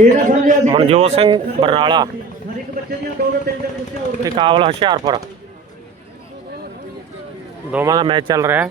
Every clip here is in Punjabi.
ਮਨਜੋਤ ਸਿੰਘ ਬਰਨਾਲਾ ਤੇ ਕਾਬਲ ਹੁਸ਼ਿਆਰਪੁਰ। ਦੋਵਾਂ ਦਾ ਮੈਚ ਚੱਲ ਰਿਹਾ ਹੈ।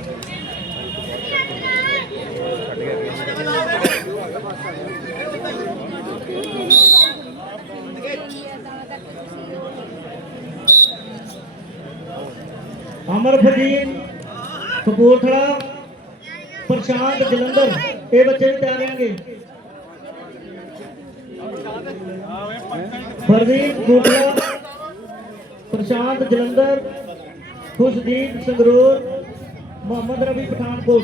ਅਮਰਫਦੀਨ ਕਪੂਰਥਲਾ ਪ੍ਰਸ਼ਾਂਤ ਜਲੰਧਰ ਇਹ ਬੱਚੇ ਵੀ ਤਿਆਰ ਰਹਿਣਗੇ ਫਰਦੀਨ ਕਪੂਰਥਲਾ ਪ੍ਰਸ਼ਾਂਤ ਜਲੰਧਰ ਖੁਸ਼ਦੀਪ ਸੰਗਰੂਰ ਮੁਹੰਮਦ ਰਵੀ ਪਠਾਨਕੋਟ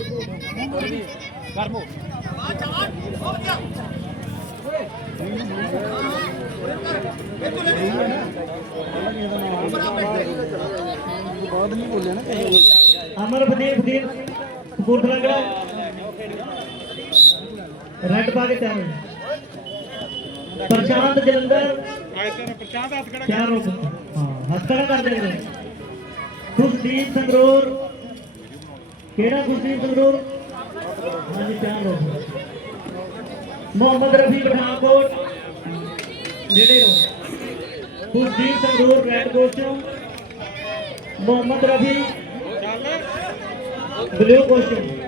ਅਮਰਫਦੀਨ ਫਦੀਨ ਕਪੂਰਥਲਾ ਕਿਹੜਾ ਰੈਡ ਪਾ ਕੇ ਤਿਆਰ ਹੋ ਪ੍ਰਸ਼ਾਂਤ ਜਲੰਧਰ। ਤਿਆਰ ਹੋ ਹਾਂ ਹੱਥ ਖੜਾ ਕਰ ਦੇ ਖੁਸ਼ਦੀਪ ਸੰਗਰੂਰ। ਕਿਹੜਾ ਖੁਸ਼ਦੀਪ ਸੰਗਰੂਰ? ਹਾਂਜੀ, ਤਿਆਰ ਹੋ ਮੁਹੰਮਦ ਰਫੀ ਪਠਾਨਕੋਟ। ਨੇੜੇ ਹੋ Khushdeep Sangrur red costume Mohammad Rafi. Blue costume